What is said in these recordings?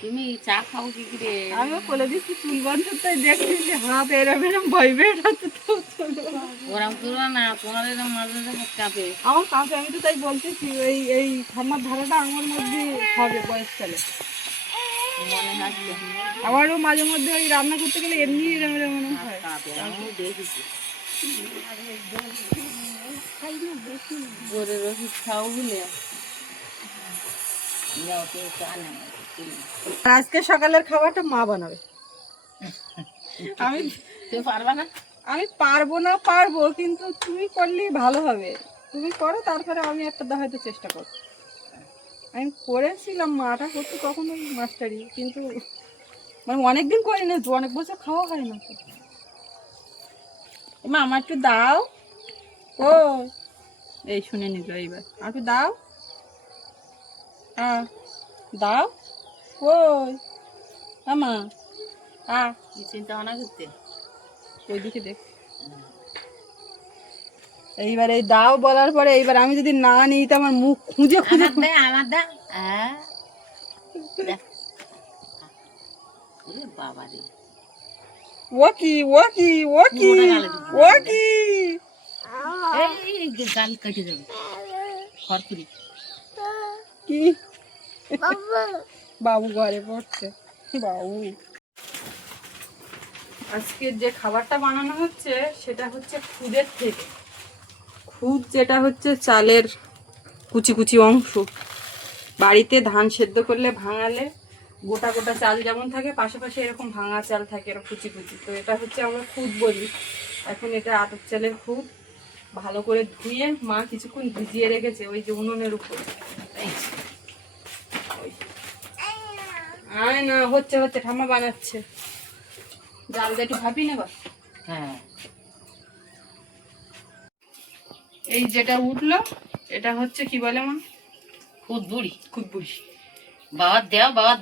তুমি চা খাও কি করে? আমিও বলে দিচ্ছি চুল বান্ধব, তাই দেখছি যে হাত এরম এরম ভাইব্রেট হচ্ছে তো ওরম করো না, তোমার এরকম মাঝে মাঝে হাত কাঁপে। আমার কাছে, আমি তো তাই বলতেছি এই এই ঠান্ডার ধারাটা আমার মধ্যে হবে বয়সকালে। মনে হচ্ছে আমারও মাঝে মধ্যে ওই রান্না করতে গেলে এমনি এরম এরম মনে হাত হয়। কাঁপে, আমিও দেখেছি। গরুর ওষুধ খাও বলে যাও, কেউ চা নেই। আর আজকে সকালের খাবারটা মা বানাবে। আমি তুমি পারবা না? আমি পারবো না, পারবো, কিন্তু তুমি করলেই ভালো হবে। তুমি করো, তারপরে আমি একটা হয়তো চেষ্টা করবো। আমি করেছিলাম, মাটা করতে কখন ওই মাস্টারি, কিন্তু মানে অনেকদিন করি না তো, অনেক বছর খাওয়া হয় না তো। মা আমার একটু দাও। ও এই শুনে নিল এইবার, আর একটু দাও। দাও। ওই আমা কি চিন্তা ভাবনা করতে? ওইদিকে দেখ। এইবার এই দাও বলার পরে এইবার আমি যদি না নিই তো আমার মুখ খুঁজে খুঁজে আমার দে, আমার দে। বাবা রে, ও কি ও কি ও কি ও কি এই গাল কেটে যাবে খড়কুড়ি। কি বাবু ঘরে পড়ছে। বাবু আজকে যে খাবারটা বানানো হচ্ছে সেটা হচ্ছে খুদের থেকে। খুদ যেটা হচ্ছে চালের কুচি কুচি অংশ, বাড়িতে ধান সেদ্ধ করলে ভাঙালে গোটা গোটা চাল যেমন থাকে, পাশাপাশি এরকম ভাঙা চাল থাকে, এরকম কুচি কুচি, তো এটা হচ্ছে আমরা খুদ বলি। এখন এটা আতপ চালের খুদ, ভালো করে ধুয়ে মা কিছুক্ষণ ভিজিয়ে রেখেছে ওই যে উনুনের উপরে। আয় না, হচ্ছে হচ্ছে, ঠাম্মা বানাচ্ছে। জালটা একটু ভাবি নেবা। হ্যাঁ, এই যেটা উঠলো এটা হচ্ছে কি বলে মা? খুদ বুড়ি। খুদ বুড়ি। বাবার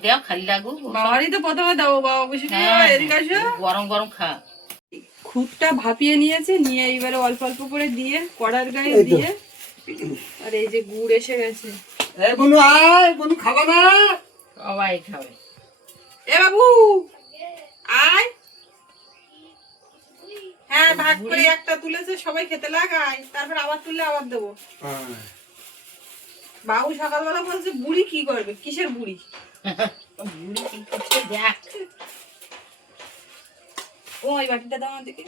দেও খালি লাগু। বাবারই তো প্রথমে দাও, বাবা বসে এদিকে আসো। গরম গরম খা। খুদটা ভাপিয়ে নিয়েছে, নিয়ে এইবারে অল্প অল্প করে দিয়ে কড়ার গায়ে দিয়ে, আর এই যে গুড় এসে গেছে। এই বনু আয়, বনু খাবা না? সবাই খাবে। এ বাবু আয়। হ্যাঁ, ভাগ করে একটা তুলেছে, সবাই খেতে লাগায়, তারপর আবার তুললে আবার দেবো। বাবু সকালবেলা বলছে বুড়ি কি করবে, কিসের বুড়ি? বুড়ি কি করছে দেখ। ও এই বাটিটা দাও আমার দিকে।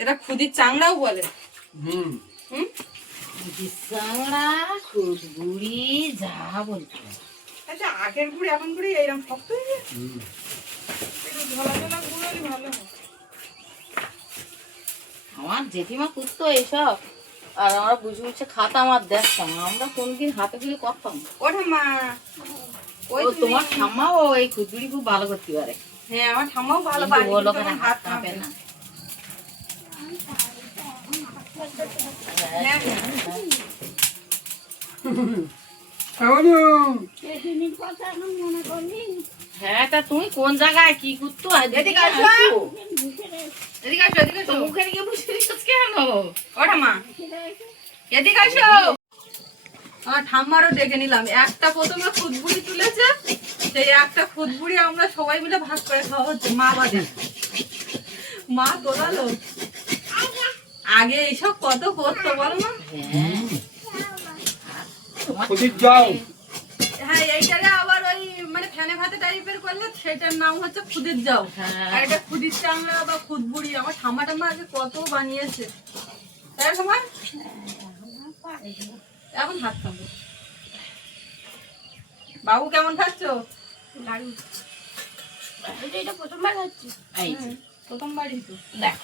এটা খুদির চাংড়াও বলে। হুম হুম, চাংড়া, খুদ বুড়ি, যা বলছো। আচ্ছা আগের গুড়ি এখন গুড়ি এইরকম শক্ত হয়ে যায়, একটু ঝোলা ঝোলা গুড় হলে ভালো হয়। আমার জেঠিমা করতো এইসব, আর আমরা বুঝে বুঝে খাতাম আর দেখতাম। আমরা কোনদিন হাতে করে করতাম। ওঠা মা, ওই ও তোমার ঠাম্মাও এই খুদবুড়ি খুব ভালো করতে পারে। হ্যাঁ আমার ঠাম্মাও ভালো কিন্তু পারে, ও কিন্তু লোকের আমার হাত হাত কাঁপে কাঁপে না। হ্যাঁ, হ্যাঁ, তা তুমি কোন জায়গায় কি করতো? এদিকে আসো। এদিকে আসো, এদিকে আসো। মুখে নিয়ে বসে রেখেছ কেন? ওঠা মা, এদিকে আসো। আমার ঠাম্মারও ডেকে নিলাম। একটা প্রথমে খুদবুড়ি তুলেছে, সেই একটা খুদবুড়ি আমরা সবাই মিলে ভাগ করে খাওয়া হচ্ছে, মা বাদে। মা তোলালো, আগে এইসব কত করতো বলো না? হ্যাঁ, তোমার খুদির যাও। হ্যাঁ, এইটারে আবার ওই মানে ফ্যানে ভাতে টাইপের করলে সেটার নাম হচ্ছে খুদের যাও। হ্যাঁ। আর এটা খুদির চাংড়া বা খুদবুড়ি। আমার ঠাম্মা টাম্মা আগে কত বানিয়েছে, তাই না সময়? এখন হাত খাবো। বাবু কেমন খাচ্ছ? এটা প্রথমবার খাচ্ছি। এই যে, প্রথমবারই তো। দেখ,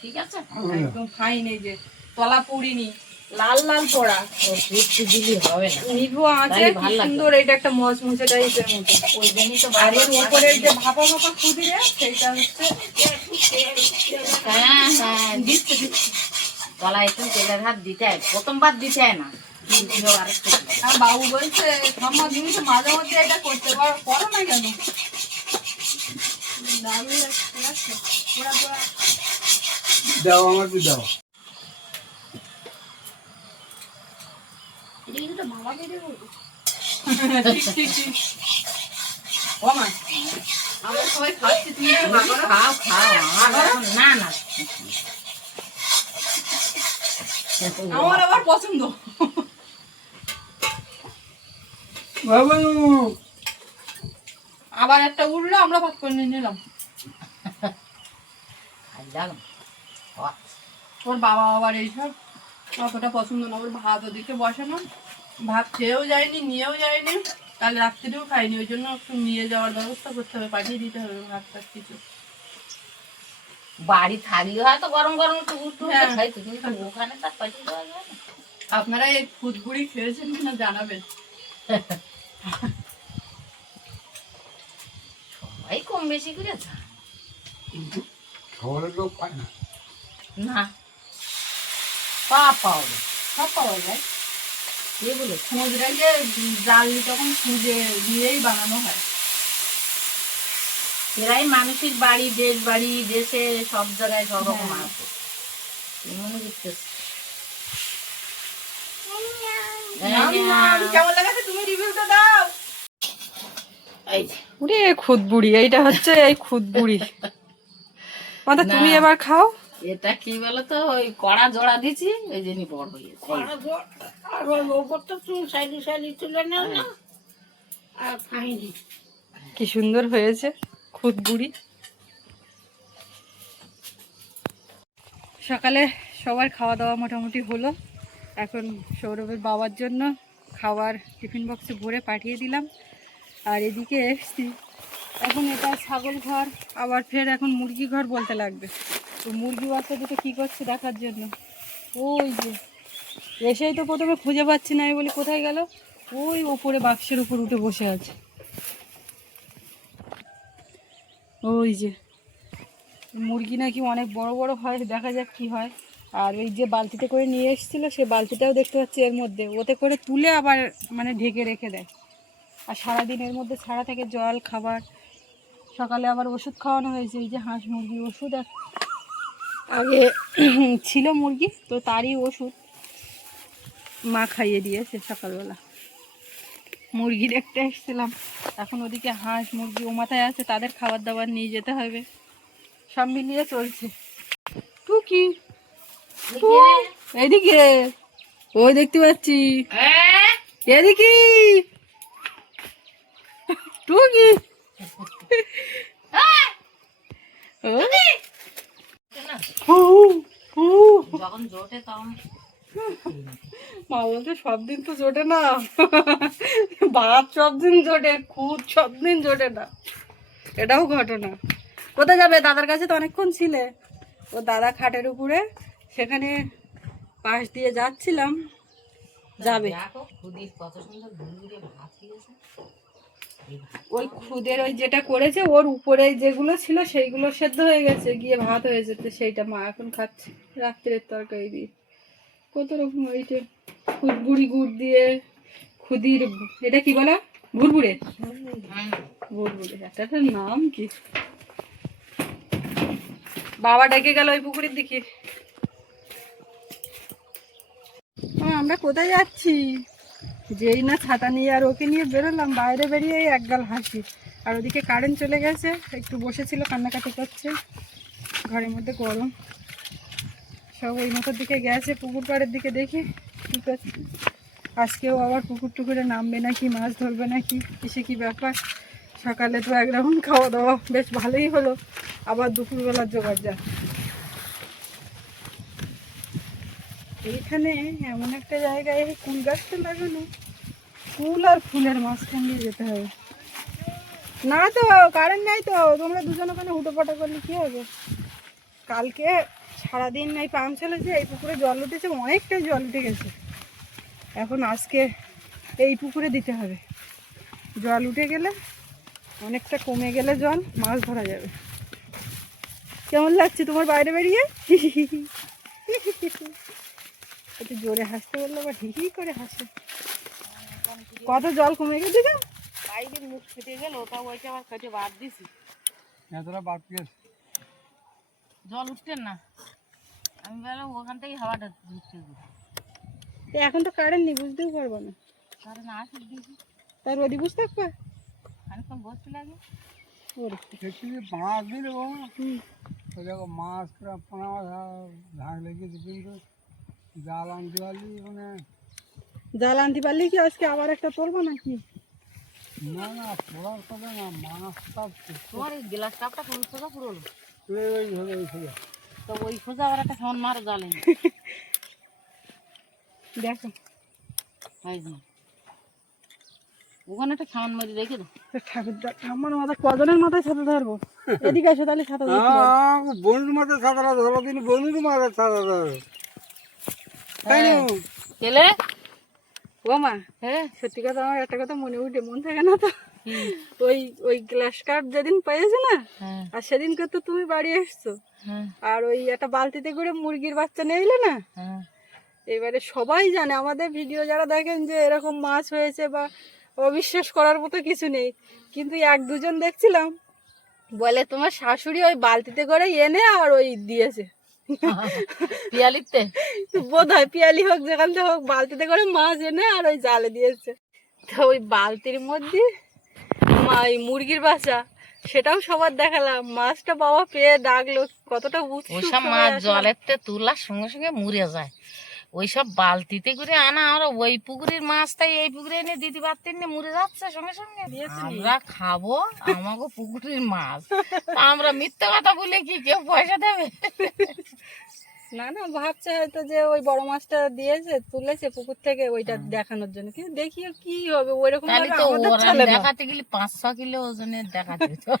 ঠিক আছে। একদম ফাইন, এই যে তলা পুড়িনি, লাল লাল পড়া, ও একটু দিলি হবে না। নিভু আছে, তাই কি ভাল লাগবে। সুন্দর। এটা একটা মচমচে টাইপের মতো। ওই জন্যই তো আর এর উপরের যে ভাপা ভাপা খুদিরে, সেইটা হচ্ছে হ্যাঁ হ্যাঁ, দিচ্ছে দিচ্ছে। গলা একটু তেলের হাত দিতে হয়, প্রথমবার দিতে হয় না। দ্বিতীয় আরেকটু দিতে হয়। আর বাবু বলছে ঠাম্মা তুমি তো মাঝে মধ্যে এটা করতে পারো, করো না কেন? দারুণ লাগছে, ঠিক আছে? পোড়া পোড়া। দাও আমাকে দাও। এটা কিন্তু ও মা, আমরা সবাই খাচ্ছি, তুমি একটু ভাগ করো। খাও খাও, আমার এখন না না। আমার আবার পছন্দ। বাবু আবার একটা উঠলো, আমরা ভাগ করে নিয়ে নিলাম। ওর বাবা আবার এইসব অতটা পছন্দ না, ওর ভাত ওদিকে বসানো, ভাত খেয়েও যায়নি, নিয়েও যায়নি, কাল রাত্রিরেও খাইনি, ওই জন্য একটু নিয়ে যাওয়ার ব্যবস্থা করতে হবে, পাঠিয়ে দিতে হবে ভাত টাত কিছু। বাড়ি থাকলে হয়তো গরম গরম একটু উঠতে হ্যাঁ। খাইতো, কিন্তু ওখানে তার পাঠিয়ে দেওয়া যায় না। আপনারা এই ফুটগুড়ি খেয়েছেন কিনা জানাবেন। সবাই কম বেশি করে যায় শহরের লোক পায় না। না, পাওয়া যায়। সব পাওয়া যায়। কে বলে? সমুদ্রে যে জাল তখন খুঁজে দিয়েই বানানো হয়। এরাই মানসিক বাড়ি, দেশ বাড়ি, দেশে সব জায়গায় সব রকম হ্যাঁ। আছে। মনে করতেছে কেমন লাগাছে তুমি রিভিউটা দাও। এই যে, ওরে খুদবুড়ি, এইটা হচ্ছে এই খুদবুড়ি। মাথা না। তুমি এবার খাও। এটা কি বলতো, ওই কড়া জোড়া দিছি, ওই জন্য বড় হয়েছে। আর ওই ওপরটা তুমি সাইডে সাইডে তুলে নাও না, আর খাইনি। কি সুন্দর হয়েছে খুদবুড়ি। সকালে সবার খাওয়া দাওয়া মোটামুটি হলো। এখন সৌরভের বাবার জন্য খাবার টিফিন বক্সে ভরে পাঠিয়ে দিলাম। আর এদিকে এসছি, এখন এটা ছাগল ঘর, আবার ফের এখন মুরগি ঘর বলতে লাগবে। তো মুরগি বাচ্চা দুটো কী করছে দেখার জন্য ওই যে এসেই তো প্রথমে খুঁজে পাচ্ছি না, আমি বলি কোথায় গেল, ওই ওপরে বাক্সের উপর উঠে বসে আছে। ওই যে মুরগি নাকি অনেক বড় বড় হয়, দেখা যাক কি হয়। আর ওই যে বালতিতে করে নিয়ে এসেছিলো, সে বালতিটাও দেখতে পাচ্ছি এর মধ্যে, ওতে করে তুলে আবার মানে ঢেকে রেখে দেয়। আর সারাদিন এর মধ্যে ছাড়া থাকে জল খাবার। সকালে আবার ওষুধ খাওয়ানো হয়েছে, এই যে হাঁস মুরগির ওষুধ আগে ছিল মুরগি, তো তারই ওষুধ মা খাইয়ে দিয়েছে সকালবেলা। মুরগি দেখতে এসেছিলাম, এখন ওদিকে হাঁস মুরগি ও মাথায় আছে, তাদের খাবার দাবার নিয়ে যেতে হবে, সব মিলিয়ে চলছে। টুকি এদিকে, ওই দেখতে পাচ্ছি, এদিকে টুকি। যখন জোটে তখন মা বলতে সব দিন তো জোটে না, ভাত সব দিন জোটে, খুদ সব দিন জোটে না, এটাও ঘটনা। কোথায় যাবে? দাদার কাছে তো অনেকক্ষণ ছিলে। ও দাদা খাটের উপরে, সেখানে পাশ দিয়ে যাচ্ছিলাম, যাবে। দেখো খুদির কত সুন্দর ঘুরে ভাত দিয়েছে। ওই খুদের ওই যেটা করেছে, ওর উপরে যেগুলো ছিল সেইগুলো সেদ্ধ হয়ে গেছে, গিয়ে ভাত হয়ে যেতে, সেইটা মা এখন খাচ্ছে রাত্রের তরকারি দিয়ে। কত রকম ওই যে খুদবুড়ি গুড় দিয়ে, খুদির এটা কি বলা, ভুরভুরে, ভুরভুরে একটা নাম কি। বাবা ডেকে গেল ওই পুকুরের দিকে। আমরা কোথায় যাচ্ছি? যেই না ছাতা নিয়ে আর ওকে নিয়ে বেরোলাম, বাইরে বেরিয়ে একগাল হাসি। আর ওদিকে কারেন্ট চলে গেছে, একটু বসেছিল কান্নাকাটি করছে, ঘরের মধ্যে গরম, সব ওই মতোর দিকে গেছে, পুকুর পাড়ের দিকে দেখি কী করছে। আজকেও আবার পুকুর টুকুরে নামবে নাকি, মাছ ধরবে নাকি, কিসে কি ব্যাপার। সকালে তো একরকম খাওয়া দাওয়া বেশ ভালোই হলো, আবার দুপুরবেলার জোগাড় যা। এইখানে এমন একটা জায়গায় কুল গাছটা লাগানো, ফুল আর ফুলের মাঝখান দিয়ে যেতে হবে। না তো কারেন্ট নাই তো, তোমরা দুজন ওখানে হুটোপাটা করলে কি হবে। কালকে সারাদিন এই পাম্প চলেছে, এই পুকুরে জল উঠেছে, অনেকটাই জল উঠে গেছে। এখন আজকে এই পুকুরে দিতে হবে, জল উঠে গেলে অনেকটা কমে গেলে জল, মাছ ধরা যাবে। কেমন লাগছে তোমার বাইরে বেরিয়ে? একটু জোরে হাসতে বললো, আবার হি হি করে হাসে। কত জল কমে গেছে গো, বাইরে মুখ ফেটে গেল, ওটা ওইটা আবার কেটে বাদ দিছি। এতটা বাদ গেছে। জল উঠতেন না, আমি বললাম ওখান থেকে হাওয়াটা ঢুকছে। এখন তো কারেন্ট নেই, বুঝতেও পারবো না। কারণ আসি দেখি তাই রোদি বুঝতে থাকবে খানিক্ষণ বসতে লাগে। দেখছি মাছ দিলে বাবা ওই দেখো মাছ পোনা মাছ ধান লেগেছে কিন্তু জাল আনতে পারলি মানে জাল আনতে পারলে কি আজকে আবার একটা তুলবো নাকি? না না পড়ার কথা না মাছটা তোমার এই গ্লাস কাপটা কোন সোজা পুরোলো, ওই হলো ওই সোজা। তো ওই সোজা আবার একটা সামান মারো জালে। দেখো এই যে ওখানে একটা সামান মারি রেখে দাও। ঠাকুর আমার মাথা কজনের মাথায় ছাতা ধরবো? এদিকে আসো তাহলে ছাতা ধরতে পারবো। বন্ধুর মাথায় সাঁতারা ধরো কিন্তু বন্ধুর মাথায় সাঁতারা ধরো তাই না? কেলে ও মা, হ্যাঁ সত্যি কথা আমার একটা কথা মনে উঠে মন থাকে না তো। ওই ওই গ্লাস কাপ যেদিন পেয়েছে না, হ্যাঁ আর সেদিনকে তো তুমি বাড়ি এসছো, হ্যাঁ আর ওই একটা বালতিতে করে মুরগির বাচ্চা নিয়ে এলে না, হ্যাঁ এবারে সবাই জানে আমাদের ভিডিও যারা দেখেন যে এরকম মাছ হয়েছে বা অবিশ্বাস করার মতো কিছু নেই, কিন্তু এক দুজন দেখছিলাম বলে তোমার শাশুড়ি ওই বালতিতে করে এনে আর ওই দিয়েছে। পিয়ালিতে বোধ হয় পিয়ালি হোক যেখান থেকে হোক বালতিতে করে মাছ এনে আর ওই জালে দিয়েছে। তো ওই বালতির মধ্যে ওই মুরগির বাচ্চা, সেটাও সবার দেখালাম। মাছটা বাবা পেয়ে ডাকলো, কতটা উৎসুক ওইসব সবাই মাছ আসলে। জলেতে তোলার সঙ্গে সঙ্গে মরে যায়। ওইসব বালতিতে করে আনা, আর ওই পুকুরের মাছটাই এই পুকুরে এনে দিতে পারতেন না, মরে যাচ্ছে সঙ্গে সঙ্গে। আমরা খাবো আমাকে পুকুরের মাছ, তা আমরা মিথ্যা কথা বলে কি কেউ পয়সা দেবে? না না, ভাবছে হয়তো যে ওই বড় মাছটা দিয়েছে তুলেছে পুকুর থেকে ওইটা দেখানোর জন্য, কিন্তু দেখিও কি হবে ওইরকম তাহলে ভাবে তো আমাদের ওরা চলে না। দেখাতে গেলে 5-6 কিলো ওজনের দেখাতে হতো।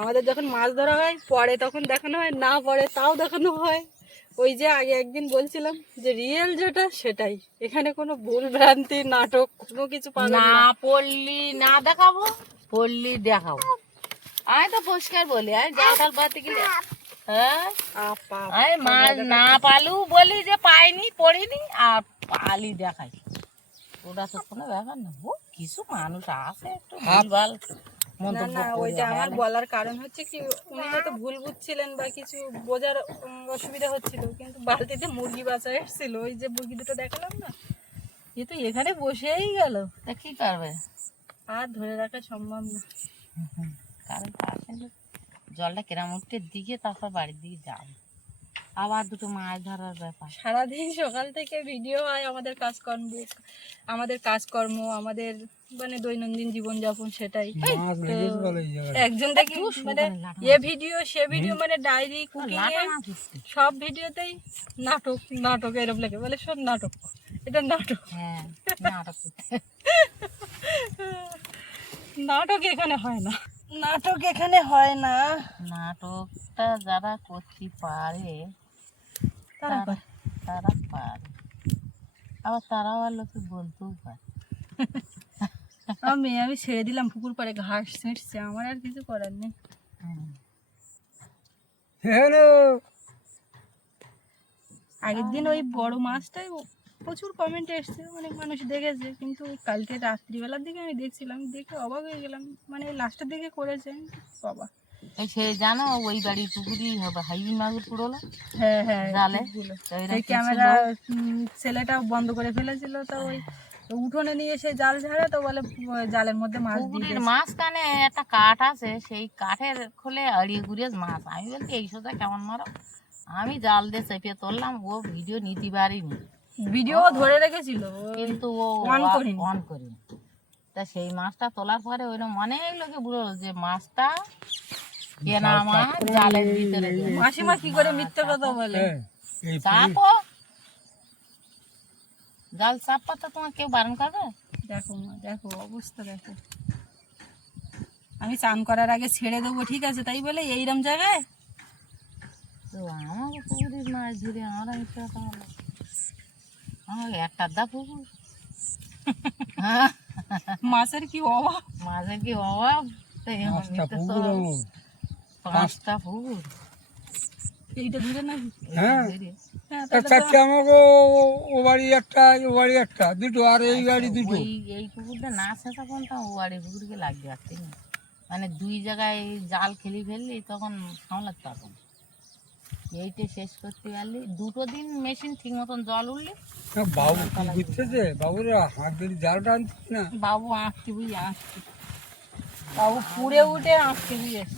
আমাদের যখন মাছ ধরা হয় পরে তখন দেখানো হয়, না পরে তাও দেখানো হয়। ওই যে আগে একদিন বলছিলাম যে রিয়েল যেটা সেটাই, এখানে কোনো ভুল ভ্রান্তি নাটক কোনো কিছু পাবেন না না। পড়লি না দেখাবো, পড়লি দেখাবো। আমি তো পরিষ্কার বলি, আমি জাল পাতে গেলে হ্যাঁ আপা, আমি মাছ না পালু বলি যে পাইনি পড়িনি, আর পালি দেখাই। ওটা তো কোনো ব্যাপার না। ও কিছু মানুষ আছে একটু ভুলভাল না মন্তব্য না, করে। ওইটা আমার হ্যাঁ। বলার কারণ হচ্ছে কি উনি হয়তো ভুল বুঝছিলেন বা কিছু বোঝার অসুবিধা হচ্ছিল, কিন্তু বালতিতে মুরগি বাচ্চা এসেছিল, ওই যে মুরগি দুটো দেখালাম না, এ তো এখানে বসেই গেল, তা কি করবে? আর ধরে রাখা সম্ভব না। কারণ আসলে জলটা কেরামুটের দিকে, তারপর বাড়ির দিকে যাবে, আবার দুটো মাছ ধরার ব্যাপার। সারাদিন সকাল থেকে ভিডিও হয় আমাদের কাজকর্ম আমাদের মানে দৈনন্দিন জীবনযাপন, সেটাই। মাছ লেগেছে বলে এই জায়গায় একজন দেখি মানে এ ভিডিও সে ভিডিও মানে ডায়েরি কুকিং লাটা মাছ উঠছে। সব ভিডিওতেই নাটক নাটক এরকম লাগে, বলে সব নাটক, এটা নাটক। হ্যাঁ নাটক করতে। নাটক এখানে হয় না, নাটক এখানে হয় না। নাটকটা যারা করতে পারে তারা তারা পারে, আবার তারাও আর লোকে বলতেও পারে। আমি ছেড়ে দিলাম পুকুর পাড়ে, ঘাস ছেঁটছে, আমার আর কিছু করার নেই। হুম। হ্যালো আগের দিন ওই বড় মাছটাই প্রচুর কমেন্ট এসছে, অনেক মানুষ দেখেছে, কিন্তু ওই কালকে রাত্রিবেলার দিকে আমি দেখছিলাম, দেখে অবাক হয়ে গেলাম, মানে লাস্টের দিকে করেছে বাবা। এই সে জানো ওই বাড়ির পুকুরই হবে হাইবিন মাগুর পুরোলো হ্যাঁ হ্যাঁ, জালে। ঠিকগুলো। তো এরা সেই কি ক্যামেরা ছিল? ছেলেটা বন্ধ করে ফেলেছিল, তো ওই উঠোনে নিয়ে এসে জাল ঝাড়ে, তো বলে জালের মধ্যে মাছ দিয়ে পুকুরের দিয়েছে। মাঝখানে একটা কাঠ আছে, সেই কাঠের খোলে আড়িয়ে ঘুরিয়ে মাছ। আমি বলছি এই সোজা কেমন মারো, আমি জাল দিয়ে চেপে তুললাম, ও ভিডিও নিতে পারিনি, ভিডিও ধরে রেখেছিল কিন্তু ও অন করিনি। অন করিনি। তা সেই মাছটা তোলার পরে ওইরকম অনেক লোকে বুঝলো যে মাছটা কেনা মাছ জালের ভিতরে গেছে। মাসিমা কি করে মিথ্যে কথা বলে। এই চাপো জাল চাপা, তো তোমার কেউ বারণ করবে? দেখো মা, দেখো অবস্থা দেখো, আমি চান করার আগে ছেড়ে দেবো ঠিক আছে, তাই বলে এইরকম জায়গায়। তো আমাকে পুকুরের মাছ ধরে আমরা মিথ্যে কথা বলো, আমার একটা দা পুকুর, মাছের কি অভাব। মাঝে কি অভাব? তো এমন পাঁচটা মিথ্যে পুকুর তো- আমার। 5টা পুকুর এইটা ধরে নাকি? হ্যাঁ ধরে। হ্যাঁ, তা তাহলে তো চারটে আমাকে ও বাড়ি একটা ও বাড়ি একটা দুটো আর এই বাড়ি দুটো ওই এই পুকুরটা না শেষা কোনটা ও বাড়ির পুকুরকে লাগবে আসতে না, মানে দুই জায়গায় জাল খেলি ফেললি তখন সামলাতে পারবো না। এইটা শেষ করতে পারলি 2 দিন মেশিন ঠিক মতন জল উঠলি। বাবু কি করতেছে? বাবুরা হাত ধরে জালটা আনছিস না? বাবু আঁকতে বুঝি আঁকতে, বাবু পুড়ে উঠে আঁকতে বুঝেছে।